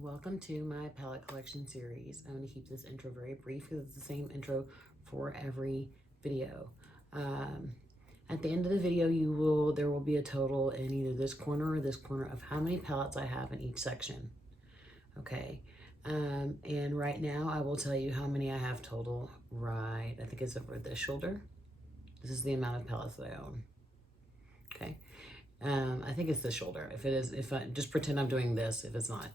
Welcome to my palette collection series. I'm going to keep this intro very brief because it's the same intro for every video. At the end of the video, there will be a total in either this corner or this corner of how many palettes I have in each section. Okay. And right now I will tell you how many I have total. Right, I think it's over this shoulder. This is the amount of palettes that I own. Okay. I think it's the shoulder. If it is, if I just pretend I'm doing this, if it's not.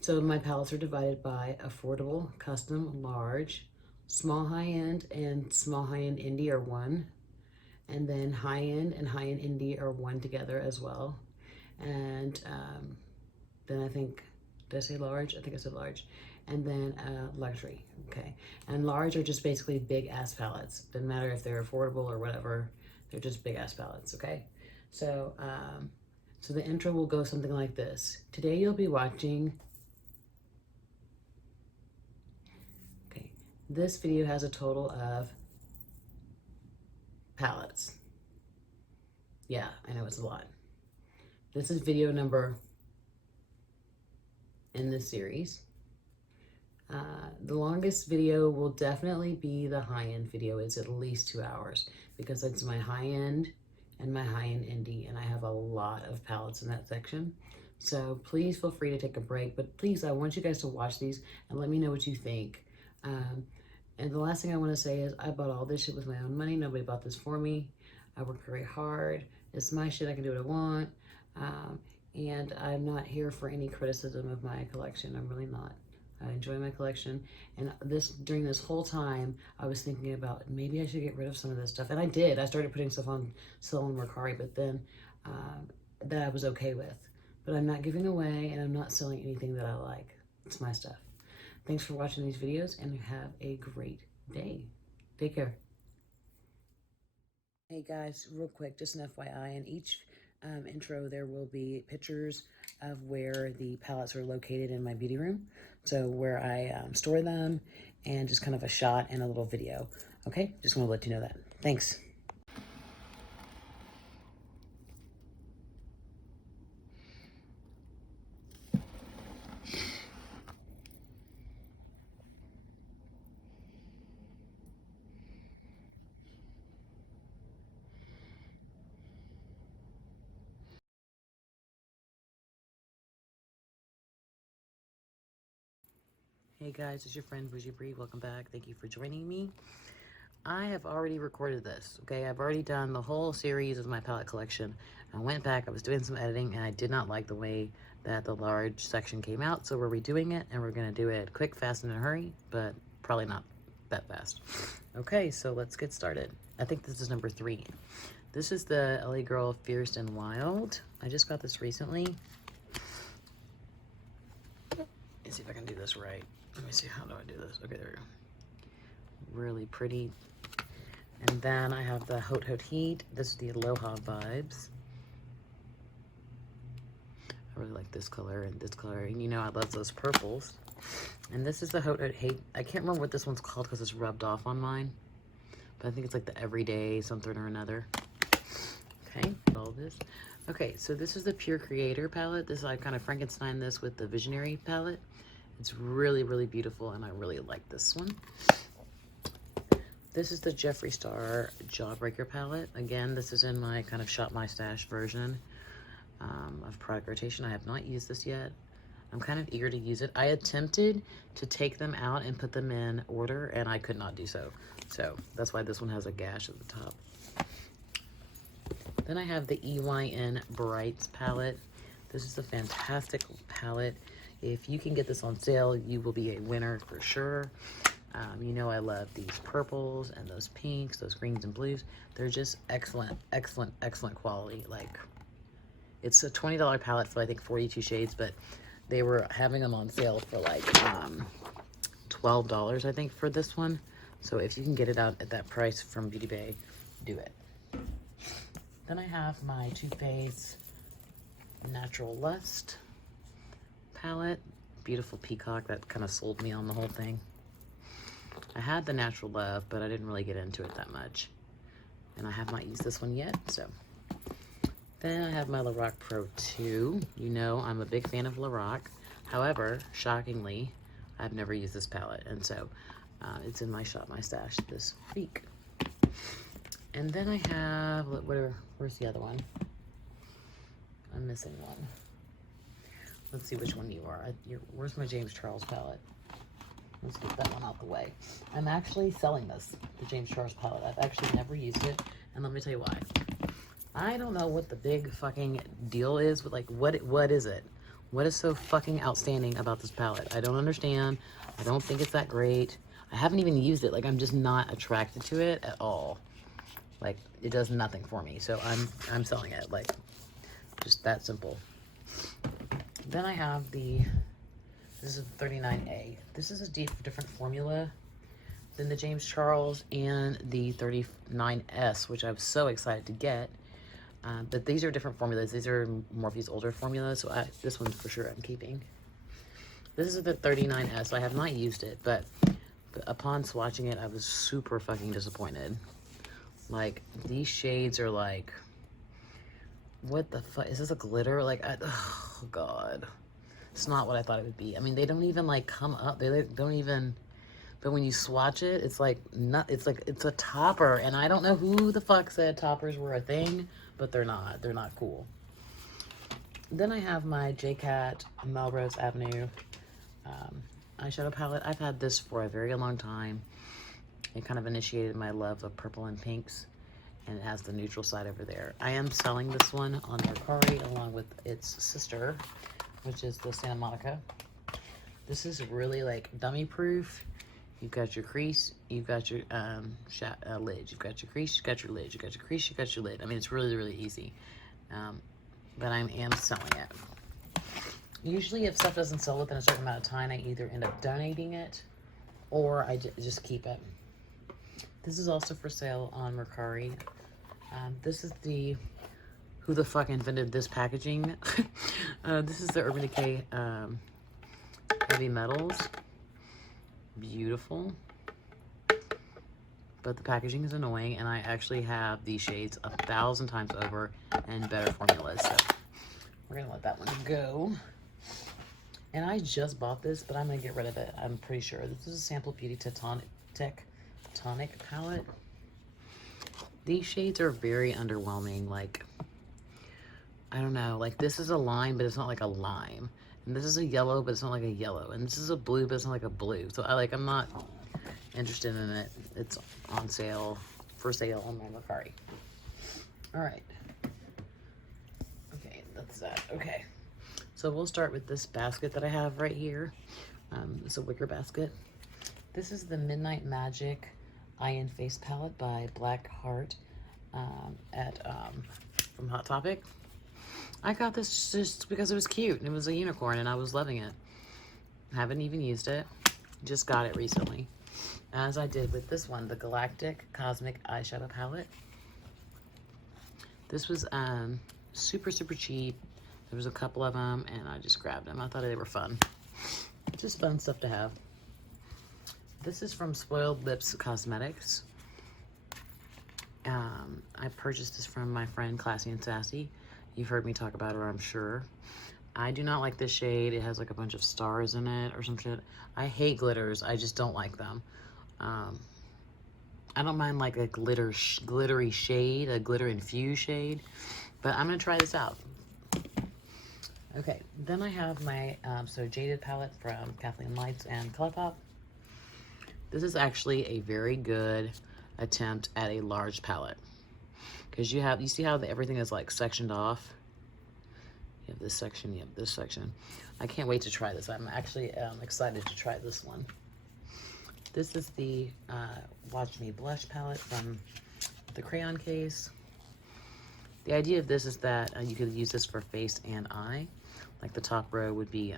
So my palettes are divided by affordable, custom, large, small high-end, and small high-end indie are one. And then high-end and high-end indie are one together as well. And then I think, did I say large? I think I said large. And then luxury, okay. And large are just basically big ass palettes. Doesn't matter if they're affordable or whatever, they're just big ass palettes, okay? So, so the intro will go something like this. Today you'll be watching, okay, this video has a total of palettes. Yeah, I know it's a lot. This is video number in this series. The longest video will definitely be the high-end video. It's at least 2 hours because it's my high-end and my high-end indie, and I have a lot of palettes in that section. So please feel free to take a break, but please, I want you guys to watch these and let me know what you think. And the last thing I want to say is I bought all this shit with my own money. Nobody bought this for me. I work very hard. It's my shit. I can do what I want. And I'm not here for any criticism of my collection. I'm really not. I enjoy my collection, and during this whole time I was thinking about maybe I should get rid of some of this stuff, and I did. I started putting stuff on sale on Mercari, but then that I was okay with. But I'm not giving away, and I'm not selling anything that I like. It's my stuff. Thanks for watching these videos, and have a great day. Take care. Hey guys, real quick, just an FYI, in each intro there will be pictures of where the palettes are located in my beauty room. So where I store them, and just kind of a shot and a little video. Okay, just want to let you know that. Thanks. Hey guys, it's your friend Bougie Brie. Welcome back. Thank you for joining me. I have already recorded this, okay? I've already done the whole series of my palette collection. I went back, I was doing some editing, and I did not like the way that the large section came out, so we're redoing it, and we're gonna do it quick, fast, and in a hurry, but probably not that fast. Okay, so let's get started. I think this is number 3. This is the LA Girl Fierce and Wild. I just got this recently. Let's see if I can do this right. Let me see, how do I do this? Okay, there we go. Really pretty. And then I have the Hot Hot Heat. This is the Aloha Vibes. I really like this color and this color. And you know I love those purples. And this is the Hot Hot Heat. I can't remember what this one's called because it's rubbed off on mine. But I think it's like the Everyday something or another. Okay, all this. Okay, so this is the Pure Creator palette. This, I kind of Frankenstein this with the Visionary palette. It's really, really beautiful, and I really like this one. This is the Jeffree Star Jawbreaker palette. Again, this is in my kind of Shop My Stash version of product rotation. I have not used this yet. I'm kind of eager to use it. I attempted to take them out and put them in order, and I could not do so. So that's why this one has a gash at the top. Then I have the EYN Brights palette. This is a fantastic palette. If you can get this on sale, you will be a winner for sure. You know I love these purples and those pinks, those greens and blues. They're just excellent, excellent, excellent quality. Like, it's a $20 palette for I think 42 shades, but they were having them on sale for like $12 I think for this one. So if you can get it out at that price from Beauty Bay, do it. Then I have my Too Faced Natural Lust palette. Beautiful peacock. That kind of sold me on the whole thing. I had the Natural Love, but I didn't really get into it that much. And I have not used this one yet, so. Then I have my Lorac Pro 2. You know I'm a big fan of Lorac. However, shockingly, I've never used this palette, and so it's in my stash this week. And then I have, where's the other one? I'm missing one. Let's see which one you are. Where's my James Charles palette? Let's get that one out the way. I'm actually selling this, the James Charles palette. I've actually never used it, and let me tell you why. I don't know what the big fucking deal is with, like, what is it? What is so fucking outstanding about this palette? I don't understand. I don't think it's that great. I haven't even used it. Like, I'm just not attracted to it at all. Like, it does nothing for me. So I'm selling it. Like, just that simple. Then I have this is the 39A. This is a different formula than the James Charles and the 39S, which I'm so excited to get. But these are different formulas. These are Morphe's older formulas, so this one's for sure I'm keeping. This is the 39S. I have not used it, but upon swatching it, I was super fucking disappointed. Like, these shades are like, what the fuck? Is this a glitter? Like, oh God. It's not what I thought it would be. I mean, they don't even like come up. They don't even, but when you swatch it, it's like, it's a topper. And I don't know who the fuck said toppers were a thing, but they're not. They're not cool. Then I have my JCat Melrose Avenue eyeshadow palette. I've had this for a very long time. It kind of initiated my love of purple and pinks, and it has the neutral side over there. I am selling this one on Mercari along with its sister, which is the Santa Monica. This is really like dummy proof. You've got your crease, you've got your lid, you've got your crease, you've got your lid, you've got your crease, you've got your lid. I mean, it's really, really easy. But I am selling it. Usually if stuff doesn't sell within a certain amount of time, I either end up donating it or I just keep it. This is also for sale on Mercari. This is the, who the fuck invented this packaging? This is the Urban Decay Heavy Metals. Beautiful. But the packaging is annoying, and I actually have these shades 1,000 times over and better formulas. So we're gonna let that one go. And I just bought this, but I'm gonna get rid of it. I'm pretty sure. This is a Sample Beauty Tectonic palette. These shades are very underwhelming. Like, I don't know, like this is a lime, but it's not like a lime. And this is a yellow, but it's not like a yellow. And this is a blue, but it's not like a blue. So I'm not interested in it. It's on sale, for sale on my Mercari. All right. Okay, that's that. Okay. So we'll start with this basket that I have right here. It's a wicker basket. This is the Midnight Magic Eye and Face Palette by Black Heart from Hot Topic. I got this just because it was cute. It was a unicorn and I was loving it. Haven't even used it. Just got it recently. As I did with this one, the Galactic Cosmic Eyeshadow Palette. This was super, super cheap. There was a couple of them and I just grabbed them. I thought they were fun. Just fun stuff to have. This is from Spoiled Lips Cosmetics. I purchased this from my friend Classy and Sassy. You've heard me talk about her, I'm sure. I do not like this shade. It has like a bunch of stars in it or some shit. I hate glitters. I just don't like them. I don't mind like a glittery shade, a glitter infused shade, but I'm gonna try this out. Okay, then I have my Jaded palette from Kathleen Lights and ColourPop. This is actually a very good attempt at a large palette, because you see how everything is like sectioned off. You have this section, you have this section. I can't wait to try this. I'm actually excited to try this one. This is the Watch Me Blush palette from the crayon case. The idea of this is that you could use this for face and eye. Like the top row would be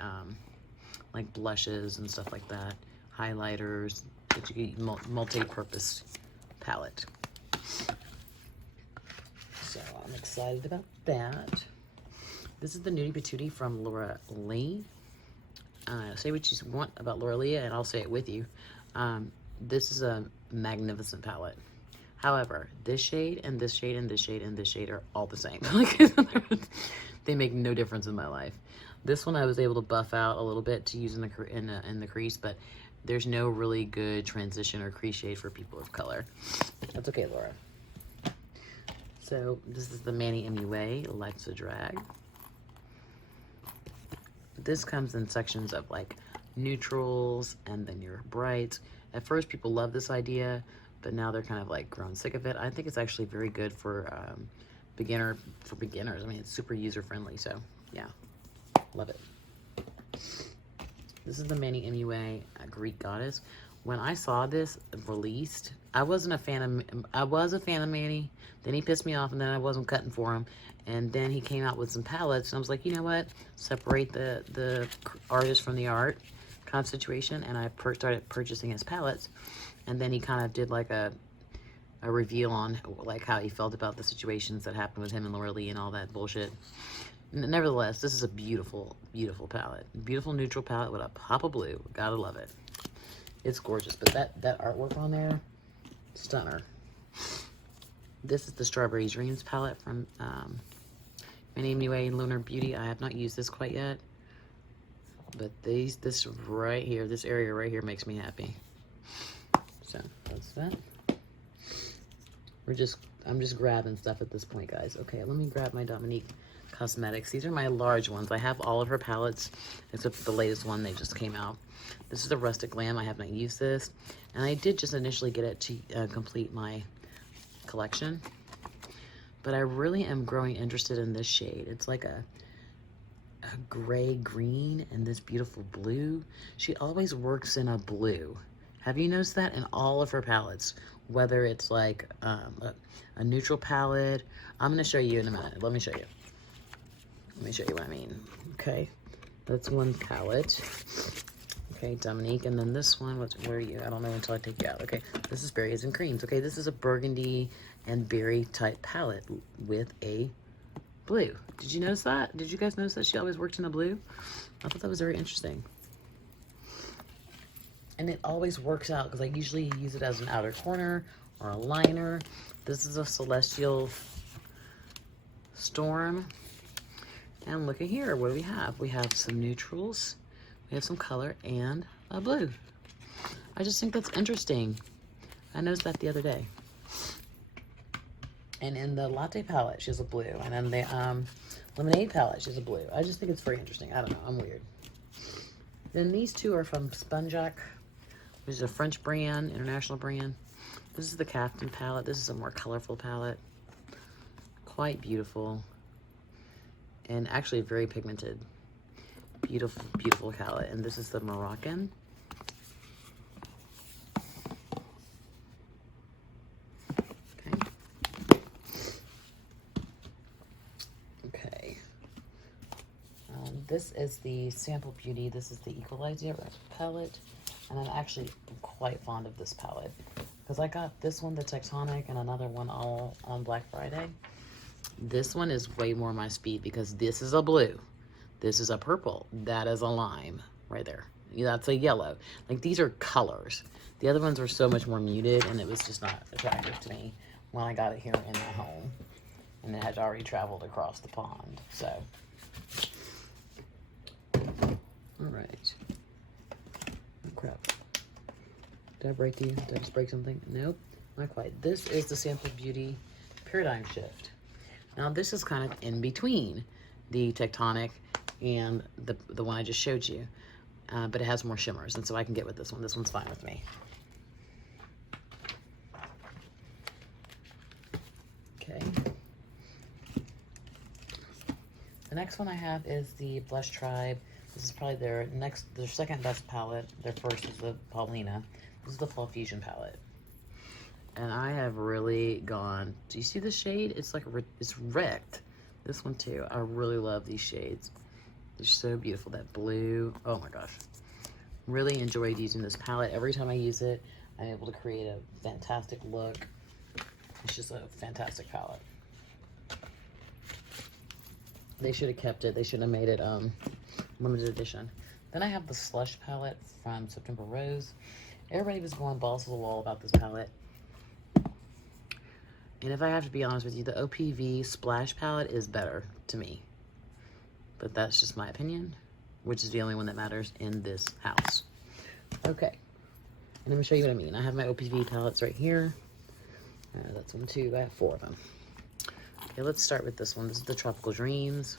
like blushes and stuff like that, highlighters, but you get multi-purpose palette. So I'm excited about that. This is the Nudie Patootie from Laura Lee. Say what you want about Laura Lee, and I'll say it with you. This is a magnificent palette. However, this shade and this shade and this shade and this shade are all the same. Like, they make no difference in my life. This one I was able to buff out a little bit to use in the crease, but there's no really good transition or crease shade for people of color. That's okay, Laura. So this is the Manny MUA Life's a Drag. This comes in sections of like neutrals and then your brights. At first people love this idea, but now they're kind of like grown sick of it. I think it's actually very good for beginners. I mean, it's super user friendly, so yeah, love it. This is the Manny MUA Greek Goddess. When I saw this released, I was a fan of Manny. Then he pissed me off, and then I wasn't cutting for him. And then he came out with some palettes, and I was like, you know what? Separate the artist from the art kind of situation. And I started purchasing his palettes. And then he kind of did like a reveal on like how he felt about the situations that happened with him and Laura Lee and all that bullshit. Nevertheless, this is a beautiful, beautiful palette. Beautiful neutral palette with a pop of blue. Gotta love it. It's gorgeous, but that artwork on there, stunner. This is the Strawberry Dreams palette from Manny MUA Lunar Beauty. I have not used this quite yet, but this right here, this area right here makes me happy. So that's that. I'm just grabbing stuff at this point, guys. Okay, let me grab my Dominique Cosmetics. These are my large ones. I have all of her palettes except for the latest one. They just came out. This is the Rustic Lamb. I have not used this, and I did just initially get it to complete my collection, but I really am growing interested in this shade. It's like a gray green and this beautiful blue. She always works in a blue. Have you noticed that in all of her palettes? Whether it's like a neutral palette. I'm going to show you in a minute. Let me show you. Let me show you what I mean. Okay, that's one palette. Okay, Dominique, and then this one, where are you? I don't know until I take you out. Okay, this is Berries and Creams. Okay, this is a burgundy and berry type palette with a blue. Did you notice that? Did you guys notice that she always worked in a blue? I thought that was very interesting. And it always works out because I usually use it as an outer corner or a liner. This is a Celestial Storm. And look at here, what do we have? We have some neutrals, we have some color, and a blue. I just think that's interesting. I noticed that the other day. And in the Latte palette, she has a blue. And in the Lemonade palette, she has a blue. I just think it's very interesting. I don't know, I'm weird. Then these two are from Sponjac, which is a French brand, international brand. This is the Captain palette. This is a more colorful palette. Quite beautiful. And actually very pigmented. Beautiful, beautiful palette. And this is the Moroccan. Okay. Okay. This is the Sample Beauty. This is the Equalizer palette. And I'm actually quite fond of this palette. Because I got this one, the Tectonic, and another one all on Black Friday. This one is way more my speed because this is a blue. This is a purple. That is a lime right there. That's a yellow. Like, these are colors. The other ones were so much more muted, and it was just not attractive to me when I got it here in my home. And it had already traveled across the pond. So, all right. Oh, crap. Did I break you? Did I just break something? Nope, not quite. This is the Sample Beauty Paradigm Shift. Now, this is kind of in between the Tectonic and the one I just showed you, but it has more shimmers, and so I can get with this one. This one's fine with me. Okay. The next one I have is the Blush Tribe. This is probably their second best palette. Their first is the Paulina. This is the Fall Fusion palette. And I have really gone, do you see the shade? It's like, it's wrecked. This one too. I really love these shades. They're so beautiful. That blue, oh my gosh. Really enjoyed using this palette. Every time I use it, I'm able to create a fantastic look. It's just a fantastic palette. They should have kept it. They should have made it limited edition. Then I have the Slush palette from September Rose. Everybody was going balls to the wall about this palette. And if I have to be honest with you, the OPV Splash palette is better to me. But that's just my opinion, which is the only one that matters in this house. Okay, and I'm gonna show you what I mean. I have my OPV palettes right here. That's one too, I have 4 of them. Okay, let's start with this one. This is the Tropical Dreams.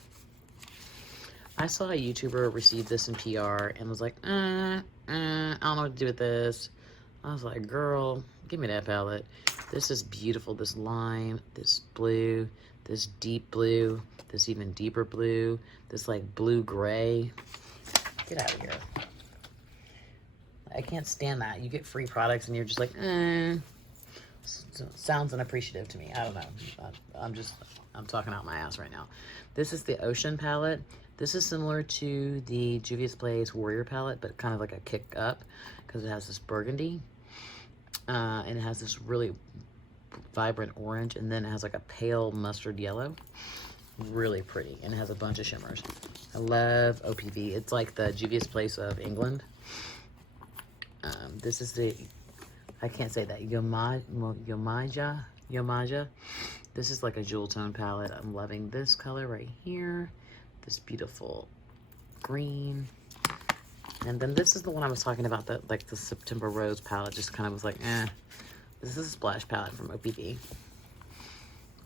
I saw a YouTuber receive this in PR and was like, I don't know what to do with this. I was like, girl, give me that palette. This is beautiful. This lime, this blue, this deep blue, this even deeper blue, this like blue-gray. Get out of here. I can't stand that. You get free products and you're just like, sounds unappreciative to me. I don't know. I'm talking out my ass right now. This is the Ocean palette. This is similar to the Juvia's Place Warrior palette, but kind of like a kick up because it has this burgundy. And it has this really vibrant orange, and then it has like a pale mustard yellow. Really pretty, and it has a bunch of shimmers. I love OPV. It's like the Juvia's Place of England. This is the, I can't say that, Yomaja. This is like a jewel tone palette. I'm loving this color right here. This beautiful green. And then this is the one I was talking about, that like the September Rose palette. Just kind of was like, This is a splash palette from OPV.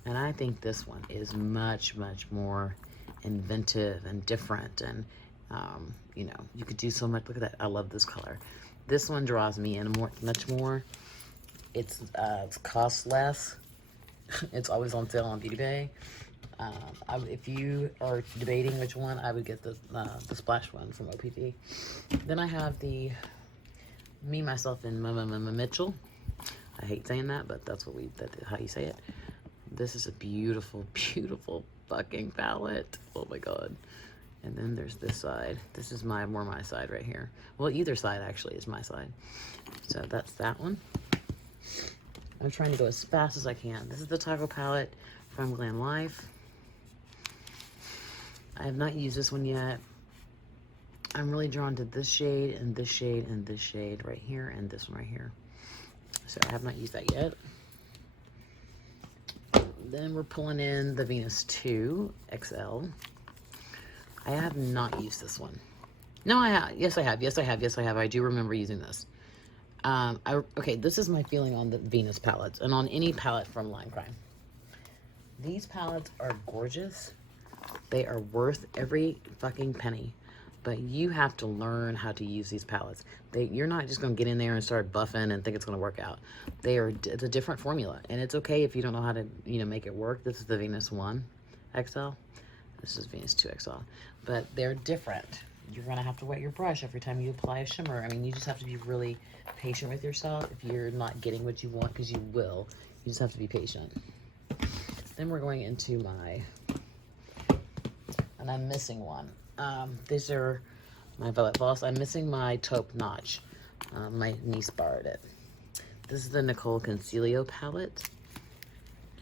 And I think this one is much, much more inventive and different. And, you know, you could do so much. Look at that. I love this color. This one draws me in much more. It's costs less. It's always on sale on Beauty Bay. If you are debating which one, I would get the splash one from OPV. Then I have the Me, Myself, and Mitchell. I hate saying that, but that's how you say it. This is a beautiful, beautiful fucking palette. Oh my god. And then there's this side. This is more my side right here. Well, either side actually is my side. So that's that one. I'm trying to go as fast as I can. This is the Toggle palette from Glam Life. I have not used this one yet. I'm really drawn to this shade and this shade and this shade right here and this one right here. So I have not used that yet. Then we're pulling in the Venus 2 XL. I have not used this one. No, I have. Yes, I have. Yes, I have. Yes, I have. I do remember using this. Okay, this is my feeling on the Venus palettes and on any palette from Line Crime. These palettes are gorgeous. They are worth every fucking penny. But you have to learn how to use these palettes. You're not just going to get in there and start buffing and think it's going to work out. It's a different formula. And it's okay if you don't know how to, make it work. This is the Venus 1 XL. This is Venus 2 XL. But they're different. You're going to have to wet your brush every time you apply a shimmer. I mean, you just have to be really patient with yourself if you're not getting what you want, because you will. You just have to be patient. Then we're going into my, and I'm missing one. These are my Velvet Voss. I'm missing my taupe notch. My niece borrowed it. This is the Nicole Concilio palette.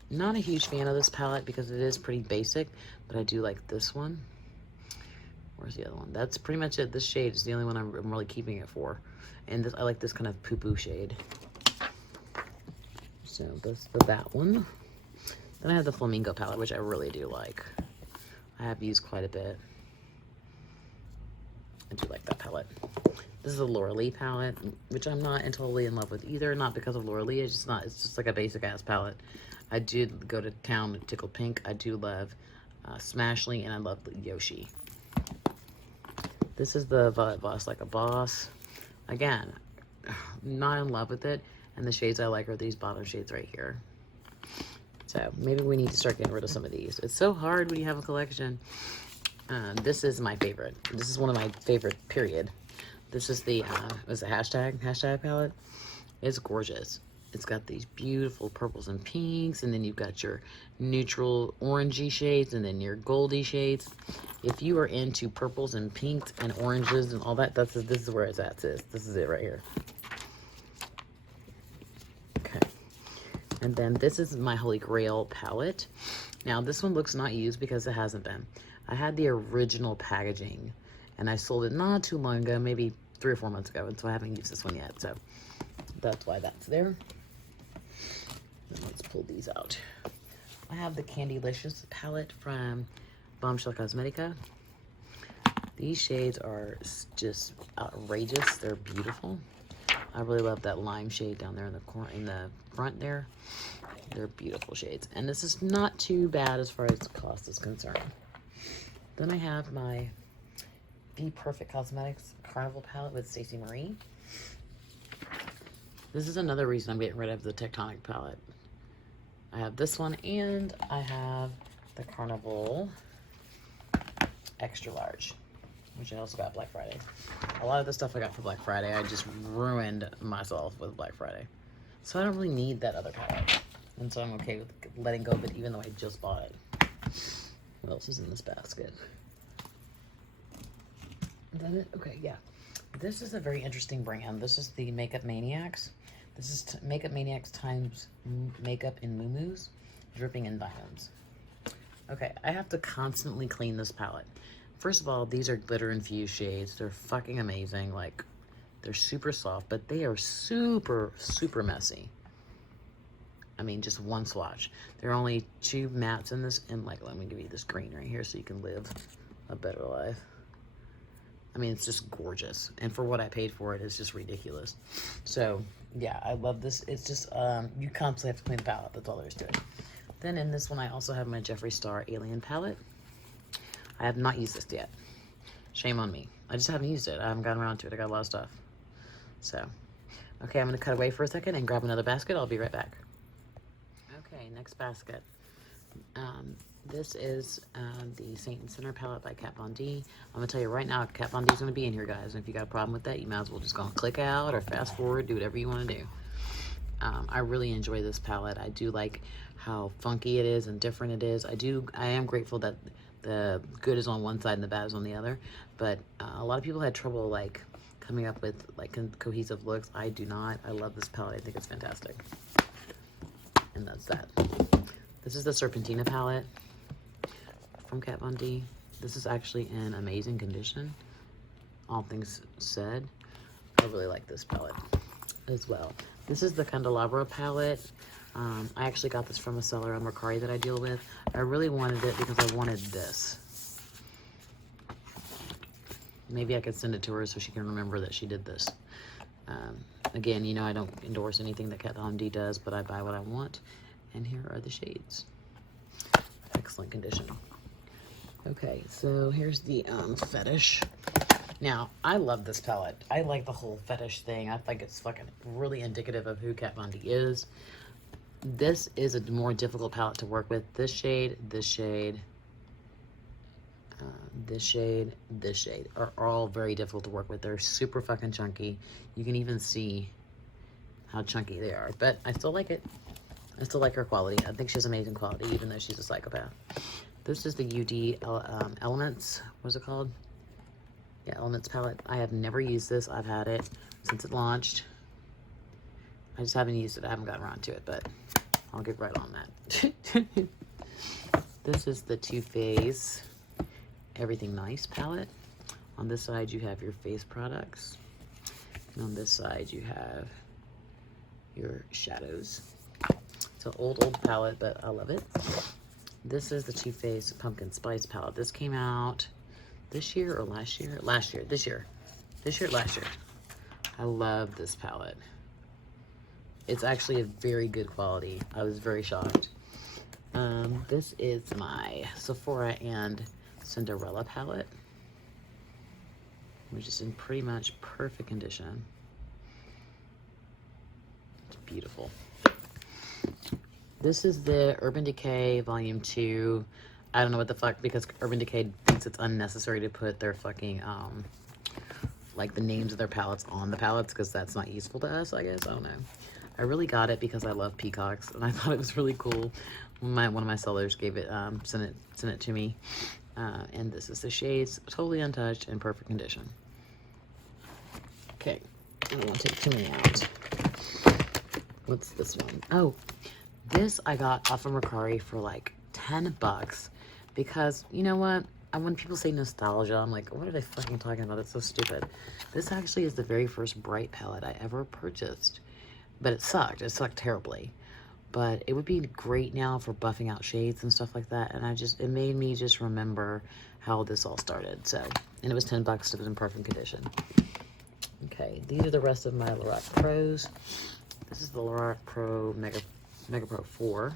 Not a huge fan of this palette because it is pretty basic, but I do like this one. Where's the other one? That's pretty much it. This shade is the only one I'm really keeping it for. And I like this kind of poo-poo shade. So that's for that one. Then I have the Flamingo palette, which I really do like. I have used quite a bit. I do like that palette. This is a Laura Lee palette, which I'm not totally in love with either. Not because of Laura Lee. It's just like a basic ass palette. I did go to town with Tickle Pink. I do love Smashly, and I love Yoshi. This is the Violet Voss Like a Boss. Again, not in love with it. And the shades I like are these bottom shades right here. So maybe we need to start getting rid of some of these. It's so hard when you have a collection. This is my favorite. This is one of my favorite, period. This is the, was it hashtag palette? It's gorgeous. It's got these beautiful purples and pinks, and then you've got your neutral orangey shades, and then your goldy shades. If you are into purples and pinks and oranges and all that, this is where it's at, sis. This is it right here. Okay. And then this is my Holy Grail palette. Now, this one looks not used because it hasn't been. I had the original packaging, and I sold it not too long ago, maybe 3 or 4 months ago, and so I haven't used this one yet, so that's why that's there. And let's pull these out. I have the Candylicious palette from Bombshell Cosmetica. These shades are just outrageous. They're beautiful. I really love that lime shade down there in the corner, in the front there. They're beautiful shades. And this is not too bad as far as cost is concerned. Then I have my Be Perfect Cosmetics Carnival palette with Stacey Marie. This is another reason I'm getting rid of the Tectonic palette. I have this one, and I have the Carnival Extra Large, which I also got Black Friday. A lot of the stuff I got for Black Friday, I just ruined myself with Black Friday. So I don't really need that other palette. And so I'm okay with letting go of it, even though I just bought it. What else is in this basket? Is that it? Okay, yeah. This is a very interesting brand. This is the Makeup Maniacs. This is Makeup Maniacs times Makeup in Moo-Moos, Dripping in Diamonds. Okay, I have to constantly clean this palette. First of all, these are glitter infused shades. They're fucking amazing. Like, they're super soft, but they are super, super messy. I mean, just one swatch. There are only 2 mattes in this, and like, let me give you this green right here so you can live a better life. I mean, it's just gorgeous. And for what I paid for it, it's just ridiculous. So, yeah, I love this. It's just, you constantly have to clean the palette. That's all there is to it. Then in this one, I also have my Jeffree Star Alien palette. I have not used this yet. Shame on me. I just haven't used it. I haven't gotten around to it. I got a lot of stuff. So, okay, I'm going to cut away for a second and grab another basket. I'll be right back. Okay, next basket. This is the Saint and Sinner palette by Kat Von D. I'm going to tell you right now, Kat Von D is going to be in here, guys. And if you got a problem with that, you might as well just go and click out or fast forward, do whatever you want to do. I really enjoy this palette. I do like how funky it is and different it is. I am grateful that the good is on one side and the bad is on the other. But a lot of people had trouble like coming up with like cohesive looks. I do not. I love this palette. I think it's fantastic. And that's that. This is the Serpentina palette from Kat Von D. This is actually in amazing condition. All things said, I really like this palette as well. This is the Candelabra palette. I actually got this from a seller on Mercari that I deal with. I really wanted it because I wanted this. Maybe I could send it to her so she can remember that she did this. Again, you know, I don't endorse anything that Kat Von D does, but I buy what I want. And here are the shades. Excellent condition. Okay, so here's the Fetish. Now, I love this palette. I like the whole Fetish thing. I think it's fucking really indicative of who Kat Von D is. This is a more difficult palette to work with. This shade, this shade, this shade, this shade are all very difficult to work with. They're super fucking chunky. You can even see how chunky they are, but I still like it. I still like her quality. I think she has amazing quality, even though she's a psychopath. This is the UD Elements. What's it called? Yeah, Elements palette. I have never used this. I've had it since it launched. I just haven't used it. I haven't gotten around to it, but I'll get right on that. This is the Too Faced Everything Nice palette. On this side, you have your face products. And on this side, you have your shadows. It's an old palette, but I love it. This is the Too Faced Pumpkin Spice palette. This came out this year or last year? Last year. This year. This year, last year. I love this palette. It's actually a very good quality. I was very shocked. This is my Sephora and Cinderella palette, which is in pretty much perfect condition. It's beautiful. This is the Urban Decay Volume 2. I don't know what the fuck, because Urban Decay thinks it's unnecessary to put their fucking, like the names of their palettes on the palettes, because that's not useful to us, I guess. I don't know. I really got it because I love peacocks, and I thought it was really cool. One of my sellers gave it, sent it to me. And this is the shades, totally untouched and perfect condition. Okay, I don't want to take too many out. What's this one? Oh, this I got off of Mercari for like 10 bucks because, you know what? When people say nostalgia, I'm like, what are they fucking talking about? It's so stupid. This actually is the very first bright palette I ever purchased, but it sucked. It sucked terribly. but it would be great now for buffing out shades and stuff like that. And it made me just remember how this all started. So, and it was $10, it was in perfect condition. Okay, these are the rest of my Lorac Pros. This is the Lorac Pro Mega Pro 4.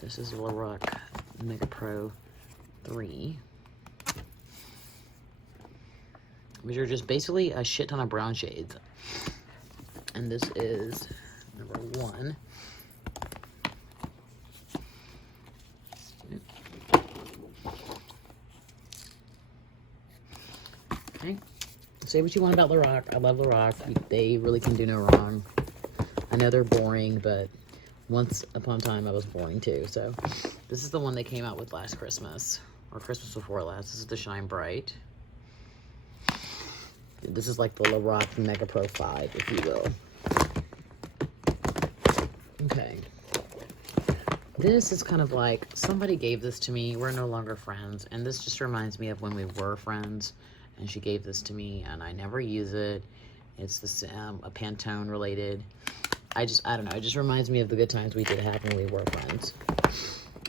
This is the Lorac Mega Pro 3. Which are just basically a shit ton of brown shades. And this is number 1. Okay. Say what you want about Lorac. I love Lorac. They really can do no wrong. I know they're boring, but once upon a time I was boring too. So this is the one they came out with last Christmas, or Christmas before last. This is the Shine Bright. This is like the Lorac Mega Pro 5, if you will. Okay. This is kind of like, somebody gave this to me. We're no longer friends. And this just reminds me of when we were friends. And she gave this to me, and I never use it. It's this, a Pantone related. I don't know. It just reminds me of the good times we did have when we were friends.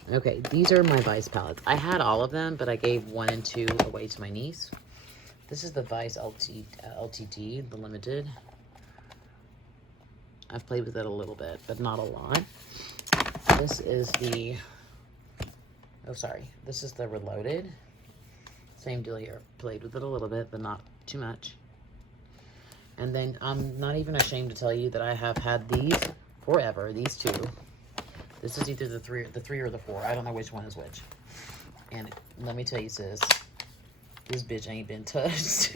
Okay, these are my Vice palettes. I had all of them, but I gave 1 and 2 away to my niece. This is the Vice LTD, the limited. I've played with it a little bit, but not a lot. This is the, this is the Reloaded. Same deal here. Played with it a little bit, but not too much. And then I'm not even ashamed to tell you that I have had these forever, these 2. This is either the 3 or the 4. I don't know which one is which. And let me tell you, sis, this bitch ain't been touched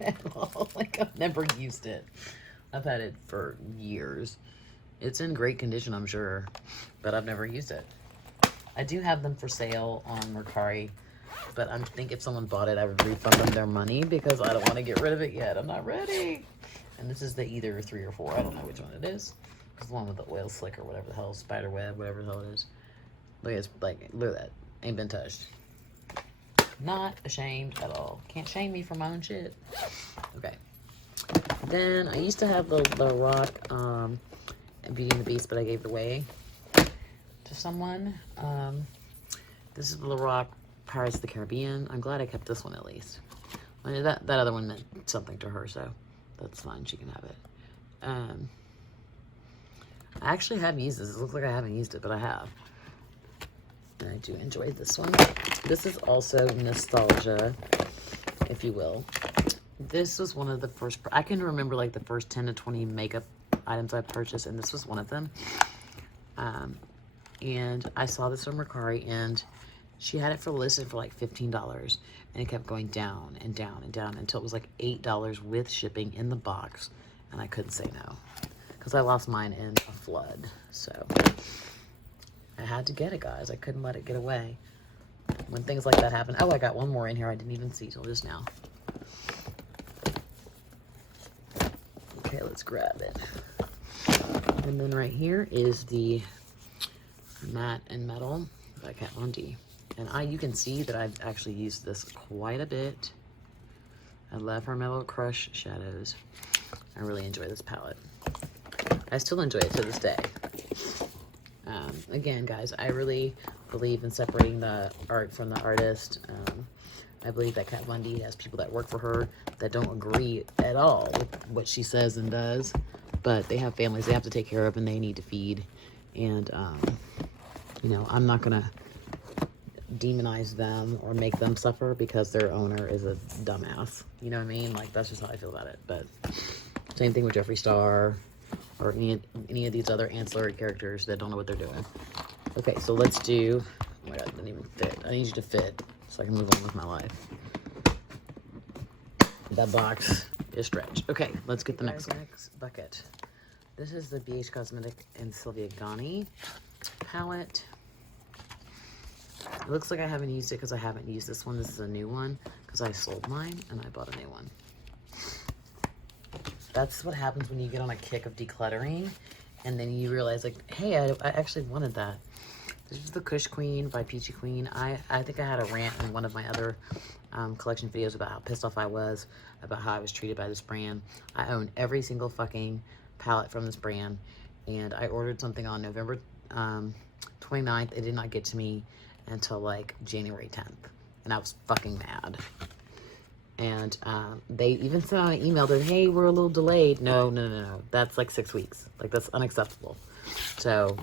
at all. Like, I've never used it. I've had it for years. It's in great condition, I'm sure, but I've never used it. I do have them for sale on Mercari, but I think if someone bought it, I would refund them their money because I don't want to get rid of it yet. I'm not ready. And this is the either 3 or 4. I don't know which one it is. It's the one with the oil slick or whatever the hell, spider web, whatever the hell it is. Look at that. Ain't been touched. Not ashamed at all. Can't shame me for my own shit. Okay. Then I used to have the Lorac Beauty and the Beast, but I gave it away to someone. This is the Lorac Pirates of the Caribbean. I'm glad I kept this one at least. I mean, that other one meant something to her, so that's fine. She can have it. I actually have used this. It looks like I haven't used it, but I have. And I do enjoy this one. This is also nostalgia, if you will. This was one of the first, I can remember like the first 10 to 20 makeup items I purchased, and this was one of them. And I saw this on Mercari, and she had it for listed for like $15, and it kept going down and down and down until it was like $8 with shipping in the box, and I couldn't say no because I lost mine in a flood. So I had to get it, guys. I couldn't let it get away when things like that happen. Oh, I got one more in here I didn't even see till just now. Okay, let's grab it. And then right here is the Matte and Metal by Kat Von D. And you can see that I've actually used this quite a bit. I love her Mellow Crush shadows. I really enjoy this palette. I still enjoy it to this day. Again, guys, I really believe in separating the art from the artist. I believe that Kat Von D has people that work for her that don't agree at all with what she says and does, but they have families they have to take care of and they need to feed. And, you know, I'm not going to demonize them or make them suffer because their owner is a dumbass. You know what I mean? Like, that's just how I feel about it. But same thing with Jeffree Star or any of these other ancillary characters that don't know what they're doing. Okay, so let's do, oh my god, it didn't even fit. I need you to fit so I can move on with my life. That box is stretched. Okay, let's get the next bucket. This is the BH Cosmetic and Sylvia Ghani palette. It looks like I haven't used it because I haven't used this one. This is a new one because I sold mine and I bought a new one. That's what happens when you get on a kick of decluttering and then you realize, like, hey, I actually wanted that. This is the Kush Queen by Peachy Queen. I think I had a rant in one of my other collection videos about how pissed off I was about how I was treated by this brand. I own every single fucking palette from this brand, and I ordered something on November 29th. It did not get to me until like January 10th, and I was fucking mad. And they even sent out an email that, hey, we're a little delayed. No. That's like 6 weeks. Like, that's unacceptable. So,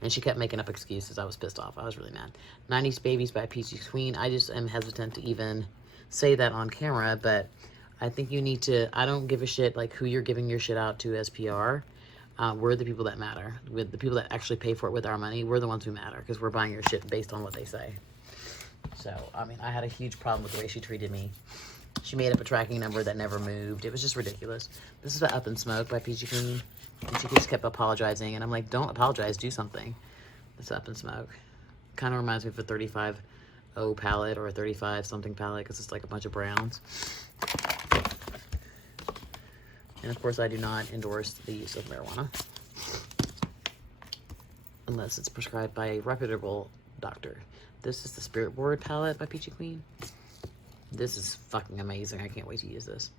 and she kept making up excuses. I was pissed off. I was really mad. 90s Babies by Peachy Queen. I just am hesitant to even say that on camera, but I think you need to, I don't give a shit like who you're giving your shit out to as PR. We're the people that matter. With the people that actually pay for it with our money, we're the ones who matter because we're buying your shit based on what they say. So, I mean, I had a huge problem with the way she treated me. She made up a tracking number that never moved. It was just ridiculous. This is the Up and Smoke by Peachy Queen. And she just kept apologizing. And I'm like, don't apologize. Do something. It's Up and Smoke. Kind of reminds me of a 35 O palette or a 35 something palette because it's like a bunch of browns. And of course, I do not endorse the use of marijuana unless it's prescribed by a reputable doctor. This is the Spirit Board palette by Peachy Queen. This is fucking amazing. I can't wait to use this.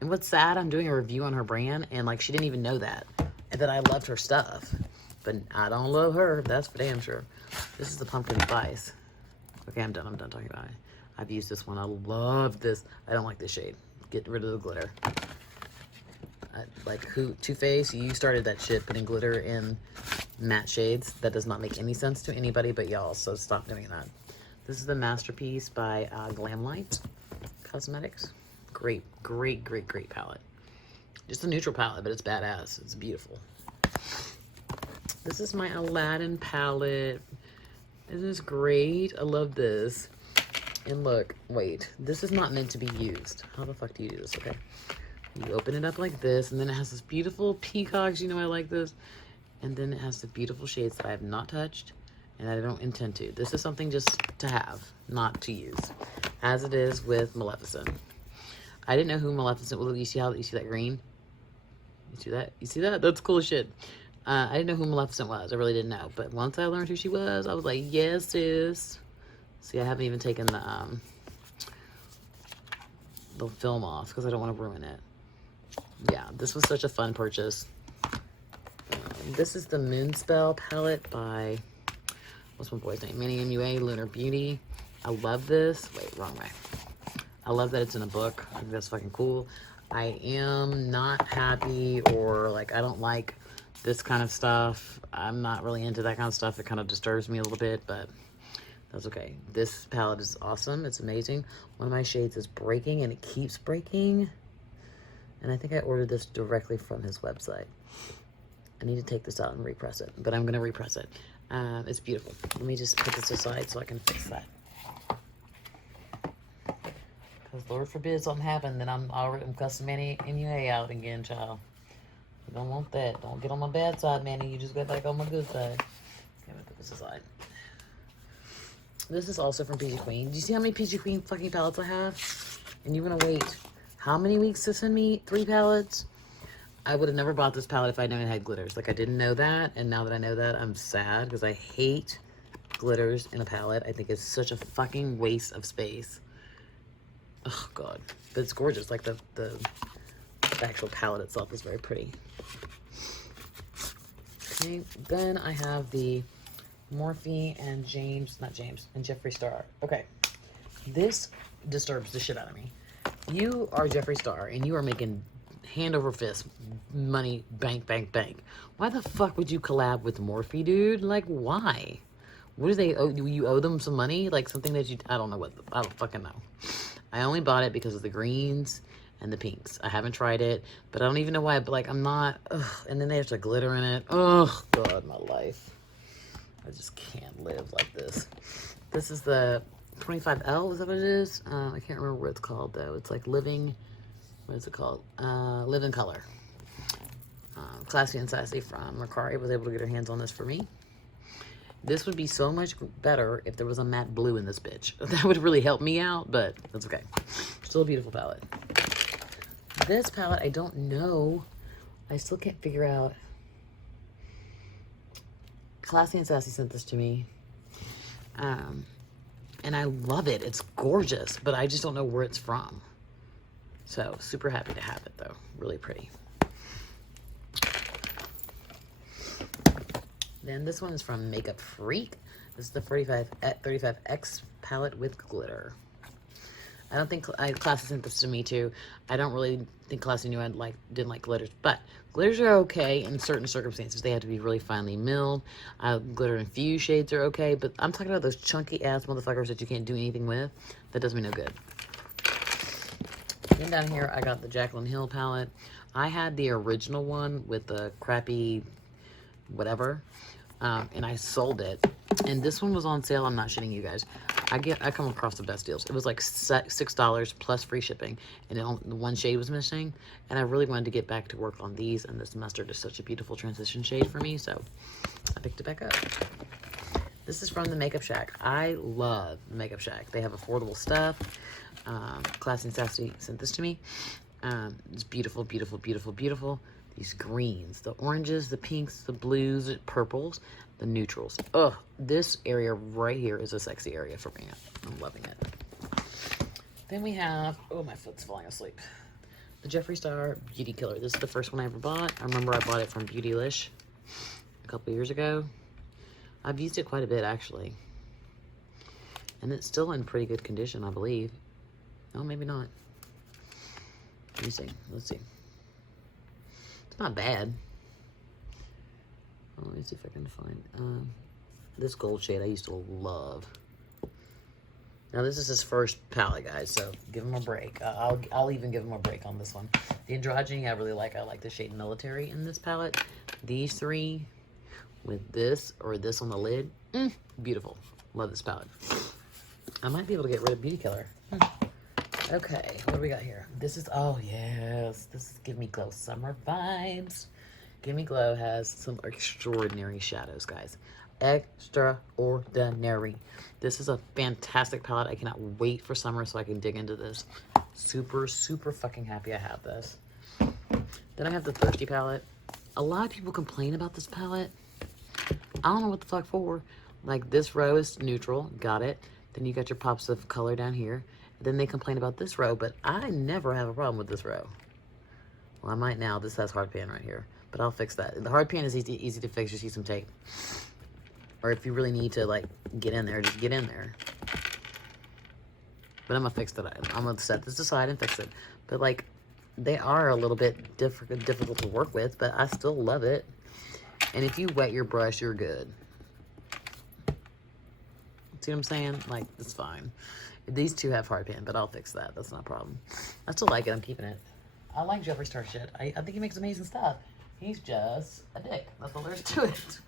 And what's sad, I'm doing a review on her brand, and like she didn't even know that. And that I loved her stuff. But I don't love her, that's for damn sure. This is the Pumpkin Spice. Okay, I'm done talking about it. I've used this one. I love this. I don't like this shade. Get rid of the glitter. Like Too Faced, you started that shit putting glitter in matte shades. That does not make any sense to anybody but y'all, so stop doing that. This is the Masterpiece by Glamlight Cosmetics. Great palette. Just a neutral palette, but it's badass. It's beautiful. This is my Aladdin palette. Isn't this great? I love this. And look, wait, this is not meant to be used. How the fuck do you do this? Okay. You open it up like this, and then it has this beautiful peacocks. You know I like this. And then it has the beautiful shades that I have not touched. And I don't intend to. This is something just to have, not to use. As it is with Maleficent. I didn't know who Maleficent was. You see that green? You see that? You see that? That's cool as shit. I didn't know who Maleficent was. I really didn't know. But once I learned who she was, I was like, yes, sis. See, I haven't even taken the film off because I don't want to ruin it. Yeah, this was such a fun purchase. This is the Moonspell palette by... what's my boy's name? Manny MUA, Lunar Beauty. I love this. Wait, wrong way. I love that it's in a book. I think that's fucking cool. I am not happy or like I don't like this kind of stuff. I'm not really into that kind of stuff. It kind of disturbs me a little bit, but that's okay. This palette is awesome. It's amazing. One of my shades is breaking and it keeps breaking. And I think I ordered this directly from his website. I need to take this out and repress it, but I'm going to repress it. It's beautiful. Let me just put this aside so I can fix that. Because Lord forbid something happened, then I'm cussing Manny MUA out again, child. You don't want that. Don't get on my bad side, Manny. You just get back on my good side. Okay, I'm going to put this aside. This is also from Peachy Queen. Do you see how many Peachy Queen fucking palettes I have? And you're going to wait how many weeks to send me 3 palettes? I would have never bought this palette if I'd known it had glitters. Like, I didn't know that, and now that I know that, I'm sad, because I hate glitters in a palette. I think it's such a fucking waste of space. Oh, God. But it's gorgeous. Like, the actual palette itself is very pretty. Okay, then I have the Morphe and Jeffree Star. Okay, this disturbs the shit out of me. You are Jeffree Star, and you are making hand over fist money, bank. Why the fuck would you collab with Morphe, dude? Like, why? What do they owe? Do you owe them some money? Like something that you, I don't know what, I don't fucking know. I only bought it because of the greens and the pinks. I haven't tried it, but I don't even know why, but like, I'm not, ugh. And then there's a glitter in it. Oh God, my life. I just can't live like this. This is the 25L, is that what it is? I can't remember what it's called though. It's like Living, what is it called? Live in Color. Classy and Sassy from Mercari was able to get her hands on this for me. This would be so much better if there was a matte blue in this bitch. That would really help me out, but that's okay. Still a beautiful palette. This palette, I don't know. I still can't figure out. Classy and Sassy sent this to me. And I love it. It's gorgeous, but I just don't know where it's from. So super happy to have it though. Really pretty. Then this one is from Makeup Freak. This is the 35X palette with glitter. I don't think Classy sent this to me too. I don't really think Classy knew didn't like glitters, but glitters are okay in certain circumstances. They have to be really finely milled. Glitter infused shades are okay, but I'm talking about those chunky ass motherfuckers that you can't do anything with. That does me no good. Then down here, I got the Jaclyn Hill palette. I had the original one with the crappy whatever, and I sold it. And this one was on sale. I'm not shitting you guys. I come across the best deals. It was like $6 plus free shipping, and the one shade was missing. And I really wanted to get back to work on these, and this mustard is such a beautiful transition shade for me, so I picked it back up. This is from the Makeup Shack. I love the Makeup Shack. They have affordable stuff. Classy and Sassy sent this to me. It's beautiful, beautiful, beautiful, beautiful. These greens, the oranges, the pinks, the blues, the purples, the neutrals. Ugh, this area right here is a sexy area for me. I'm loving it. Then we have, oh, my foot's falling asleep. The Jeffree Star Beauty Killer. This is the first one I ever bought. I remember I bought it from Beautylish a couple years ago. I've used it quite a bit, actually. And it's still in pretty good condition, I believe. No, maybe not. Let me see. Let's see. It's not bad. Oh, let me see if I can find this gold shade I used to love. Now this is his first palette, guys, so give him a break. I'll even give him a break on this one. The androgyny I really like. I like the shade Military in this palette. These three with this or this on the lid, beautiful. Love this palette. I might be able to get rid of Beauty Killer. Okay, what do we got here? This is, oh yes, this is Give Me Glow summer vibes. Give Me Glow has some extraordinary shadows, guys. Extraordinary. This is a fantastic palette. I cannot wait for summer so I can dig into this. Super, super fucking happy I have this. Then I have the Thirsty palette. A lot of people complain about this palette. I don't know what the fuck for. Like, this row is neutral, got it. Then you got your pops of color down here. Then they complain about this row, but I never have a problem with this row. Well, I might now. This has hard pan right here, but I'll fix that. The hard pan is easy to fix. Just use some tape. Or if you really need to, like, get in there, just get in there. But I'm going to fix that. I'm going to set this aside and fix it. But, like, they are a little bit difficult to work with, but I still love it. And if you wet your brush, you're good. See what I'm saying? Like, it's fine. These two have hard pan, but I'll fix that. That's not a problem. I still like it. I'm keeping it. I like Jeffree Star shit. I think he makes amazing stuff. He's just a dick. That's all there is to it.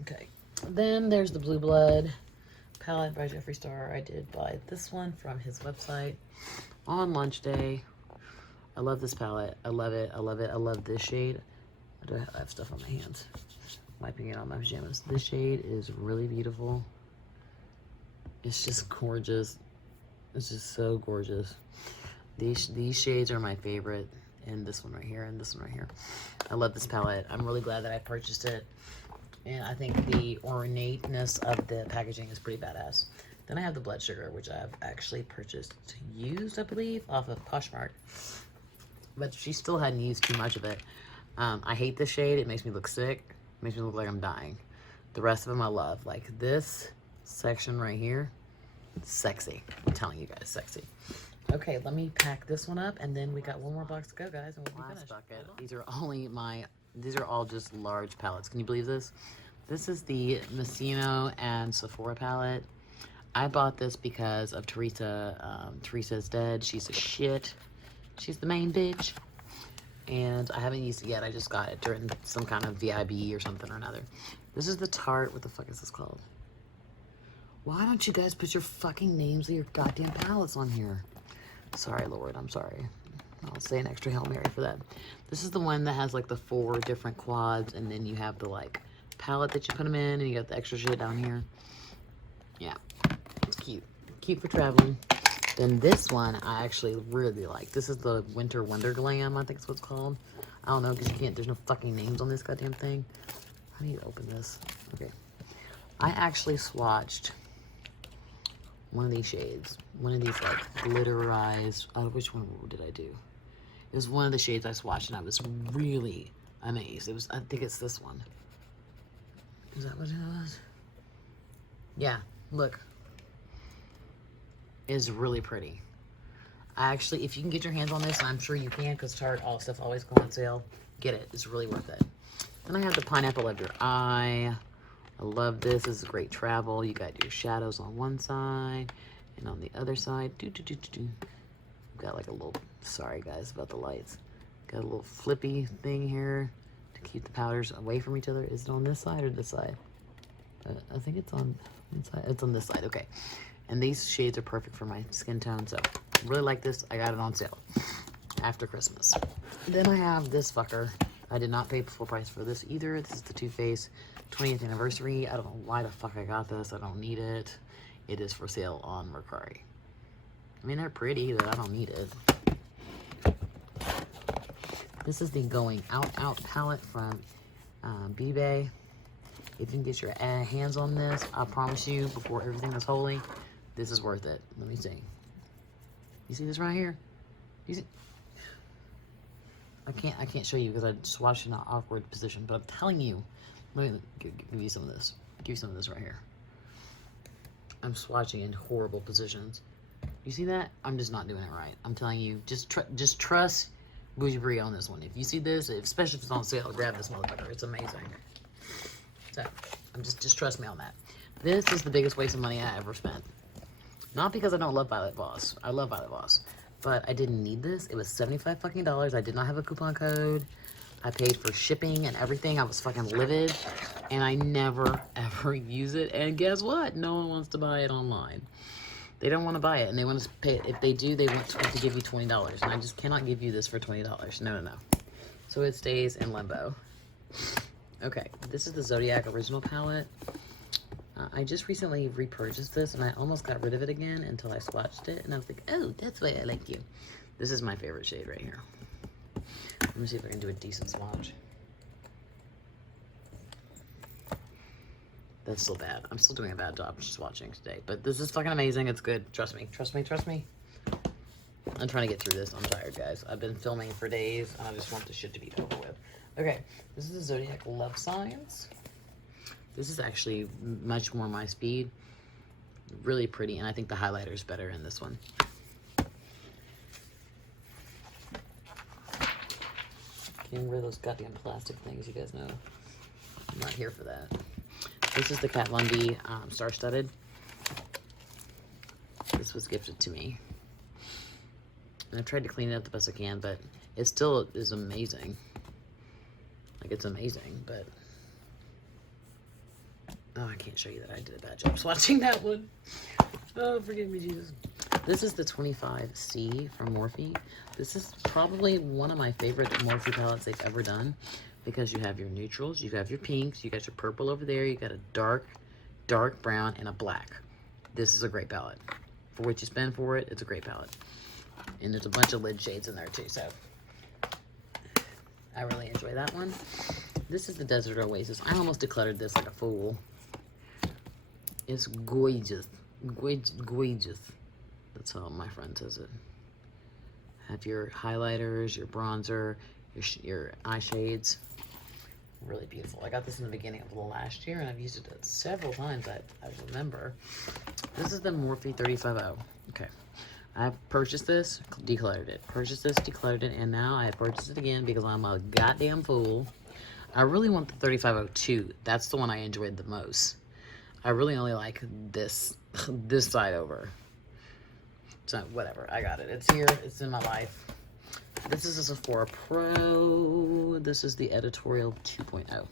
Okay. Then there's the Blue Blood palette by Jeffree Star. I did buy this one from his website on lunch day. I love this palette. I love it. I love it. I love this shade. I have stuff on my hands. Wiping it on my pajamas. This shade is really beautiful. It's just gorgeous. It's just so gorgeous. These shades are my favorite. And this one right here and this one right here. I love this palette. I'm really glad that I purchased it. And I think the ornateness of the packaging is pretty badass. Then I have the Blood Sugar, which I've actually purchased used, I believe, off of Poshmark. But she still hadn't used too much of it. I hate this shade. It makes me look sick. It makes me look like I'm dying. The rest of them I love. Like this section right here, sexy. I'm telling you guys, sexy. Okay, let me pack this one up, and then we got one more box to go, guys, and we'll be finished. Bucket. These are all just large palettes. Can you believe this? This is the Messino and Sephora palette. I bought this because of Teresa. Teresa's dead. She's a shit. She's the main bitch. And I haven't used it yet. I just got it during some kind of VIB or something or another. This is the Tarte. What the fuck is this called? Why don't you guys put your fucking names of your goddamn palettes on here? Sorry, Lord. I'm sorry. I'll say an extra Hail Mary for that. This is the one that has like the 4 different quads, and then you have the like palette that you put them in, and you got the extra shit down here. Yeah, it's cute. Cute for traveling. Then this one I actually really like. This is the Winter Wonder Glam, I think it's what it's called. I don't know, because you can't, there's no fucking names on this goddamn thing. How do you open this? Okay. I actually swatched one of these shades. One of these like glitterized, which one did I do? It was one of the shades I swatched and I was really amazed. It was, I think it's this one. Is that what it was? Yeah, look. It's really pretty. I actually, if you can get your hands on this, I'm sure you can because Tarte, all stuff always go on sale. Get it. It's really worth it. Then I have the Pineapple of Your Eye. I love this. This is great travel. You got your shadows on one side and on the other side. Got like a little, sorry guys about the lights. Got a little flippy thing here to keep the powders away from each other. Is it on this side or this side? I think it's on this side. It's on this side. Okay. And these shades are perfect for my skin tone. So I really like this. I got it on sale after Christmas. Then I have this fucker. I did not pay full price for this either. This is the Too Faced 20th anniversary. I don't know why the fuck I got this. I don't need it. It is for sale on Mercari. I mean, they're pretty, but I don't need it. This is the Going Out palette from BRIE'S. If you can get your hands on this, I promise you, before everything is holy, this is worth it. Let me see. You see this right here? You see? I can't show you because I swatched in an awkward position, but I'm telling you, let me give you some of this. Give you some of this right here. I'm swatching in horrible positions. You see that? I'm just not doing it right. I'm telling you, just trust Bougie Brie on this one. If you see this, especially if it's on sale, grab this motherfucker. It's amazing. So, just trust me on that. This is the biggest waste of money I ever spent. Not because I don't love Violet Voss. I love Violet Voss. But I didn't need this. It was $75 fucking. I did not have a coupon code. I paid for shipping and everything. I was fucking livid. And I never, ever use it. And guess what? No one wants to buy it online. They don't want to buy it. And they want to pay it. If they do, they want to give you $20. And I just cannot give you this for $20. No. So it stays in limbo. Okay. This is the Zodiac Original Palette. I just recently repurchased this, and I almost got rid of it again until I swatched it, and I was like, oh, that's why I like you. This is my favorite shade right here. Let me see if I can do a decent swatch. That's still bad. I'm still doing a bad job swatching today, but this is fucking amazing. It's good. Trust me. Trust me. Trust me. I'm trying to get through this. I'm tired, guys. I've been filming for days, and I just want this shit to be over with. Okay, this is the Zodiac Love Signs. This is actually much more my speed. Really pretty, and I think the highlighter is better in this one. Getting rid of those goddamn plastic things, you guys know. I'm not here for that. This is the Kat Von D Star Studded. This was gifted to me. And I've tried to clean it up the best I can, but it still is amazing. Like, it's amazing, but... Oh, I can't show you that I did a bad job swatching that one. Oh, forgive me, Jesus. This is the 25C from Morphe. This is probably one of my favorite Morphe palettes they've ever done because you have your neutrals, you have your pinks, you got your purple over there, you got a dark brown, and a black. This is a great palette. For what you spend for it, it's a great palette. And there's a bunch of lid shades in there too, so I really enjoy that one. This is the Desert Oasis. I almost decluttered this like a fool. It's gorgeous. Gorgeous. That's how my friend says it. Have your highlighters, your bronzer, your eye shades. Really beautiful. I got this in the beginning of the last year, and I've used it several times, I remember. This is the Morphe 35O. Okay. I've purchased this, decluttered it. Purchased this, decluttered it, and now I have purchased it again because I'm a goddamn fool. I really want the 3502. That's the one I enjoyed the most. I really only like this side over. So whatever, I got it. It's here. It's in my life. This is a Sephora Pro. This is the Editorial 2.0.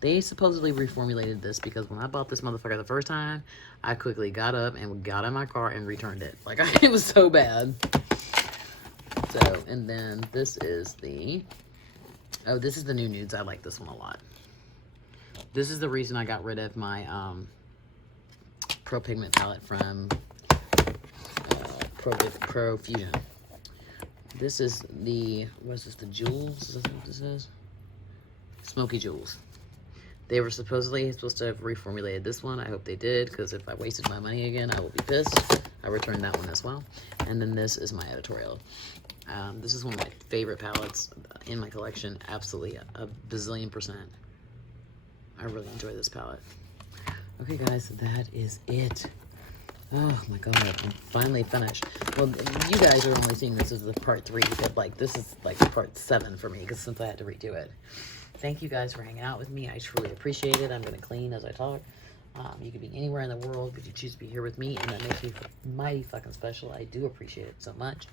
They supposedly reformulated this because when I bought this motherfucker the first time, I quickly got up and got in my car and returned it. Like, it was so bad. So, and then this is the... Oh, this is the new nudes. I like this one a lot. This is the reason I got rid of my Pro Pigment palette from Pro Fusion. This is the, what is this, the Jewels? Is that what this is? Smoky Jewels. They were supposedly supposed to have reformulated this one. I hope they did, because if I wasted my money again, I will be pissed. I returned that one as well. And then this is my editorial. This is one of my favorite palettes in my collection. Absolutely a bazillion %. I really enjoy this palette. Okay, guys, that is it. Oh my god, I'm finally finished. Well, you guys are only seeing this as the part 3, but like this is like part 7 for me, because since I had to redo it. Thank you guys for hanging out with me. I truly appreciate it. I'm going to clean as I talk. You could be anywhere in the world, but you choose to be here with me, and that makes me mighty fucking special. I do appreciate it so much.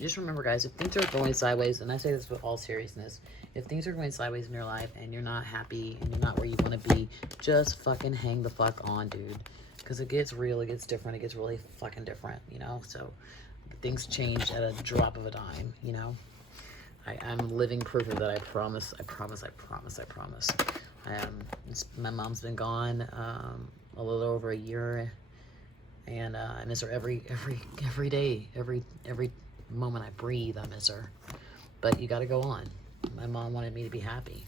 Just remember, guys, if things are going sideways, and I say this with all seriousness, if things are going sideways in your life and you're not happy and you're not where you want to be, just fucking hang the fuck on, dude. Because it gets real, it gets different, it gets really fucking different, you know? So things change at a drop of a dime, you know? I'm living proof of that. I promise. My mom's been gone a little over a year, and I miss her every day, every moment I breathe. I miss her. But you got to go on. My mom wanted me to be happy.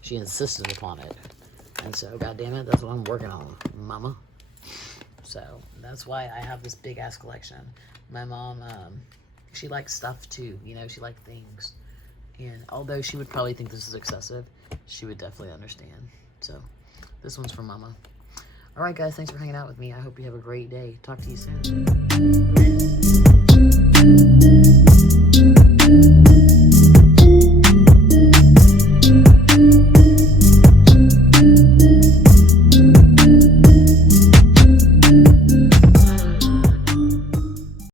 She insisted upon it, and so goddamn it, that's what I'm working on, mama. So that's why I have this big ass collection. My mom, she likes stuff too, you know, she likes things. And although she would probably think this is excessive, she would definitely understand. So this one's for mama. All right, guys, thanks for hanging out with me. I hope you have a great day. Talk to you soon.